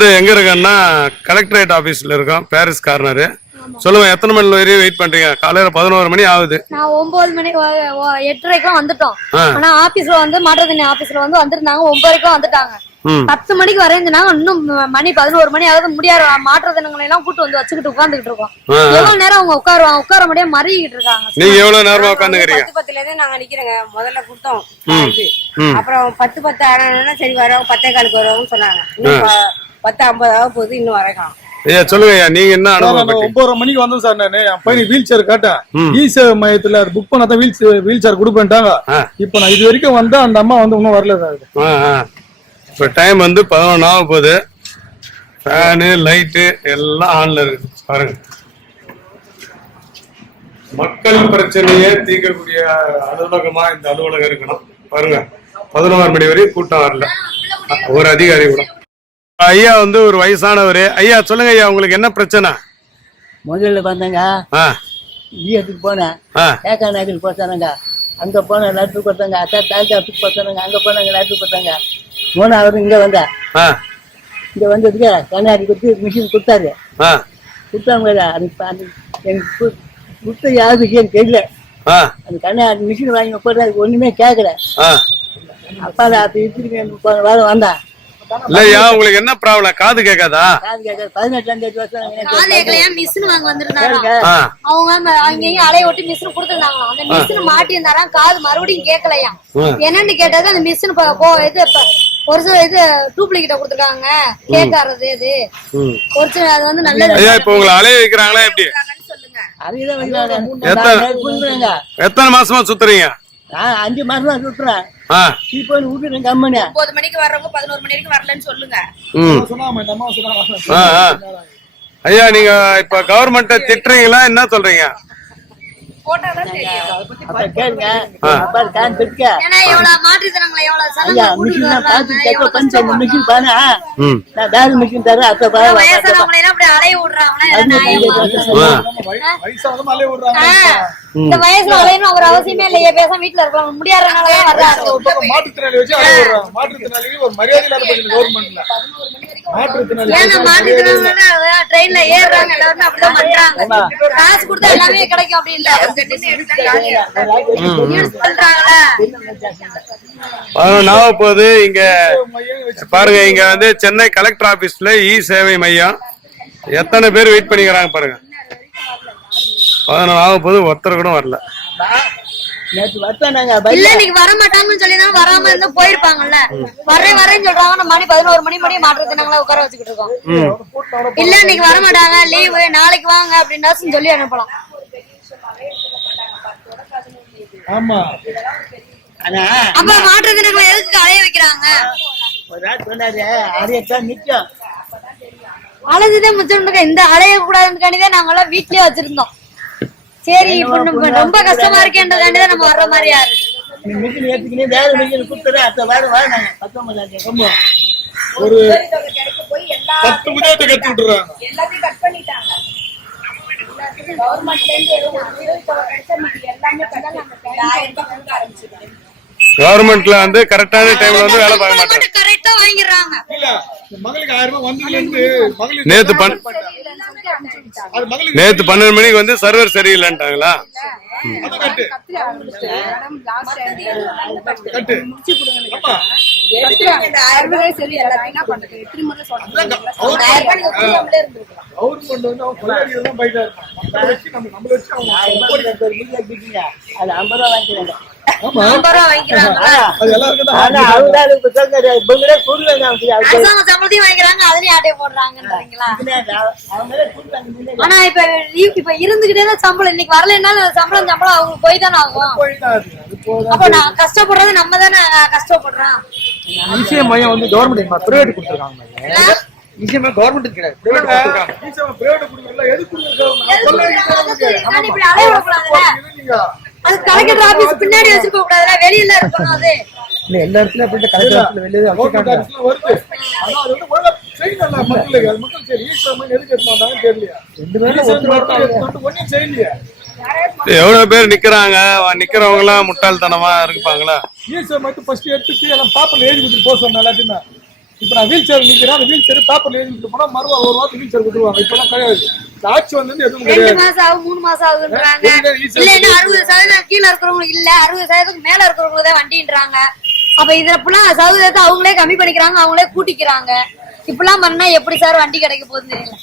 இது எங்க இருக்கோம்னா கலெக்டரேட் ஆபீஸ்ல இருக்கோம். பாரிஸ் கார்னரு சொல்லுங்க எத்தனை மணி வரையும் வெயிட் பண்றீங்க? காலையில பதினோரு மணி ஆகுது. நான் ஒன்பது மணி எட்டரைக்கும் வந்துட்டோம். ஆனா ஆபீஸ்ல வந்து மாற்றுத்திறனி ஆபீஸ்ல வந்து வந்திருந்தாங்க. ஒன்பதரைக்கும் வந்துட்டாங்க. பத்து மணிக்கு வரைஞ்சுனாங்க இன்னும் மணி பதினோரு மணி ஆகுது. முடியாத மாற்றுத்திறனங்களை எல்லாம் கூட்டு வந்து வச்சுக்கிட்டு உட்காந்துக்கிட்டு இருக்கோம். எவ்வளவு நேரம் அவங்க உட்காருவாங்க? உட்கார முடியாது மறிக்கிட்டு இருக்காங்க. நீங்க எவ்வளவு நேரமா உட்காந்துக்கிறீங்க? பத்து பத்துல இருந்து நாங்க நிக்கிறோங்க. முதல்ல கொடுத்தோம். அப்புறம் பத்து பத்து ஆனா சரி வரோம் பத்தே காலுக்கு வருவோம்னு சொன்னாங்க. பத்து ஐம்பது ஆக போகுது இன்னும் வரலாம் ஐயா சொல்லுங்க ஐயா நீங்க என்ன அனுபவம் ஒன்பதரை மணிக்கு வந்தேன் சார் நானு. என் பையனுக்கு வீல் சேர் கேட்டேன். இ சேவை மையத்துல புக் பண்ணாதான் வீல் வீல் சேர் கொடுப்பேன்ட்டாங்க. இப்போ நான் இது வரைக்கும் வந்தா அந்த அம்மா வந்து இன்னும் வரல சார். இப்ப டைம் வந்து பதினொன்று ஆக போகுது. ஃபேனு லைட்டு எல்லாம் ஆன்ல இருக்கு. பாருங்க. மக்கள் பிரச்சனையை தீர்க்கக்கூடிய அலுவலகமா இந்த அலுவலகம் இருக்கணும். பாருங்க. பதினோரு மணி வரையும் கூட்டம் வரல. ஒரு அதிகாரி கூட. ஐயா வந்து ஒரு வயசானவர். ஐயா சொல்லுங்க ஐயா உங்களுக்கு என்ன பிரச்சனை? முதல்ல வந்தேங்க. ஈயத்துக்கு போனேன் ஏக்கா நகருக்கு போத்தானுங்க அங்க போன லட்டு கொடுத்தாங்க. அக்கா தாலுக்காத்துக்கு போத்தானுங்க அங்க போனாங்க லட்டு கொடுத்தாங்க. மூணாவது இங்க வந்தேன். ஆ. இங்க வந்ததுக்கு கண்ணாடி கொடுத்து மிஷின் கொடுத்தாரு. கொடுத்தாங்க எனக்கு கொடுத்த யாருக்கு எனக்கு தெரியல. அந்த கண்ணாடி மிஷின் வாங்கி போட்டு அது ஒண்ணுமே கேட்கல அப்பா அப்ப இப்படி போன வாரம் வந்தான். இல்லையா உங்களுக்கு என்ன ப்ராப்ளம் காது கேட்காதா? காது கேட்க பதினெட்டாம் தேதி வருஷம் காது ஏக்கலையா மிஷின் வாங்க வந்திருந்தாங்க அவங்க அங்கேயும் அலைய ஒட்டி மிஷின் கொடுத்துருந்தாங்களாம் அந்த மிஷின் மாட்டி இருந்தாராம் காது மறுபடியும் கேட்கலையா. என்னன்னு கேட்டது அந்த மிஷின் போ இது ஒரு சில இது டூப்ளிகேட்ட கொடுத்துருக்காங்க. கேட்காதது இது. ம். ஒரு சில அது வந்து நல்லது. இப்ப உங்களை அலைய வைக்கிறாங்களா எப்படி? எத்தனை- மாசமா சுத்துறீங்க? அஞ்சு மாசம் தான் சுட்டுறேன் ஆ. இப்போ விட்டுறேன் கம்மனு. ஒன்பது மணிக்கு வர்றவங்க பதினோரு மணி வரைக்கும் வரலன்னு சொல்லுங்க. ஐயா நீங்க இப்ப கவர்மெண்ட்ட திட்டுறீங்களா? என்ன சொல்றீங்க? மிஷின் இந்த வயசுல அலையணும் ஒரு அவசியமே இல்லையே பேச வீட்டுல இருக்கலாம் முடியாதனாலதான் வர்றாரு. மாற்றுத்திறனாளி வச்சு மாற்றுத்திறனாளிக்கு ஒரு மரியாதை இல்லாத கவர்மெண்ட்ல மாற்றுத்திறனாளி ட்ரெயின்ல ஏறுறாங்க. எல்லாருமே அப்படிதான் பண்றாங்க. காசு கொடுத்தா எல்லாமே கிடைக்கும் அப்படி இல்ல. போகுது. இங்க பாருங்க இங்க வந்து சென்னை கலெக்டர் ஆபீஸ்ல இ சேவை மையம். எத்தனை பேர் வெயிட் பண்ணிக்கிறாங்க பாருங்க. பதினொன்னாவ போது ஒருத்தர் கூட வரல. இல்ல இன்னைக்கு வர மாட்டாங்கன்னு சொல்லி வராம இருந்தா போயிருப்பாங்கல்ல. வரேன் வரேன்னு சொல்றாங்க மணி பதினோரு மணி மணி மாற்றுத்திறனாங்களா உட்கார வச்சுக்கிட்டு இருக்கோம். இல்ல இன்னைக்கு வர மாட்டாங்க லீவு நாளைக்கு வாங்க அப்படின்னு சொல்லி அனுப்பலாம். ஆமா. ஆனா அப்ப மாற்றுத்திறனாங்களை எதுக்கு அலைய வைக்கிறாங்க? ஒரு நாள் சொன்னாரு அரையத்தான் நிக்கும். அலைஞ்சதே மிச்சம் இந்த அலைய கூடாதுன்னு தான் நாங்க எல்லாம் வீட்லயே வச்சிருந்தோம். சரி இப்ப நம்ம ரொம்ப கஷ்டமா இருக்கேன்றதாண்டி தான் நம்ம வர்ற மாதிரியா இருக்கு நீ மிஷின் ஏத்துக்கினே வேற மிஷின் கொடுத்துறேன் அடுத்த வாரம் வா நாங்க பத்தொன்பதாம் தேதி ரொம்ப ஒரு போய் எல்லா பத்து மினிட் கட்டி விட்டுறாங்க எல்லாத்தையும் கட் பண்ணிட்டாங்க கவர்மெண்ட்ல இருந்து கிடைச்சா எல்லாமே கட் பண்ணி ஆயிரம் ரூபாய் கொடுக்க ஆரம்பிச்சிருக்காங்க கவர்மெண்ட்ல வந்து கரெக்டான டைம்ல வந்து வேலை பார்க்க மாட்டாங்க. கரெக்டா வாங்கிடுறாங்க. நேத்து நேத்து பன்னெண்டு மணிக்கு வந்து சர்வர் சரியில்லைன்ட்டாங்களா? அது ஐம்பது ரூபா வாங்கிக்கிறாங்க ஆனா இப்ப இப்ப இருந்துகிட்டே தான் சம்பளம். இன்னைக்கு வரலைன்னா அந்த சம்பளம் சம்பளம் அவங்க போய் தானே ஆகும். அப்ப நான் கஷ்டப்படுறது நம்ம தானே கஷ்டப்படுறோம். நிச்சயம் மையம் வந்து கவர்மெண்ட் பிரைவேட் கொடுத்துருக்காங்க நிச்சயமா கவர்மெண்ட் கிடையாது. பிரைவேட் கொடுத்துருக்காங்க. ஈஸியா பிரைவேட் கொடுக்கறதுல எது கொடுக்கறது எதுக்கு அது கலெக்டர் ஆபீஸ் பின்னாடி வச்சிருக்க கூடாதுல வெளியில இருக்கணும் அது. இல்ல எல்லா இடத்துலயும் அப்படி கலெக்டர் ஆஃபீஸ்ல வெளியே வச்சிருக்காங்க. வருது. ஆனா அது வந்து ஒழுங்கா செய்யல மக்களுக்கு அது மக்கள் சரி ஈஸியா எதுக்கு எடுத்து வந்தாங்கன்னு தெரியலையா? ரெண்டு பேரும் ஒன்னும் செய்யலையா. எவ்வளவு பேர் நிக்கிறாங்க? நிக்கிறவங்க எல்லாம் முட்டாள்தனமா இருப்பாங்களா? ஈஸியா மட்டும் ஃபர்ஸ்ட் எடுத்துட்டு எல்லாம் பாப்பல எழுதி கொடுத்துட்டு போக சொன்ன எல்லாத்தையுமே. இப்ப நான் வீல் சேர் நிக்கிறேன் அந்த வீல் சேர் பேப்பர்ல எழுதிட்டு போனா மறுவா ஒரு வாரத்துக்கு வீல் சேர் கொடுத்துருவாங்க. இப்பெல்லாம் கிடையாது. ஆட்சி வந்து எதுவும் ரெண்டு மாசம் ஆகும் மூணு மாசம் ஆகுன்றாங்க. இல்லன்னா அறுபது சதவீதம் கீழே இருக்கிறவங்களுக்கு இல்ல அறுபது சதவீதத்துக்கு மேல இருக்கிறவங்களுக்கு தான் வண்டின்றாங்க. அப்ப இதுல இப்பெல்லாம் சதவீதத்தை அவங்களே கம்மி பண்ணிக்கிறாங்க அவங்களே கூட்டிக்கிறாங்க. இப்பெல்லாம் பண்ணா எப்படி சார் வண்டி கிடைக்க போகுதுன்னு தெரியல.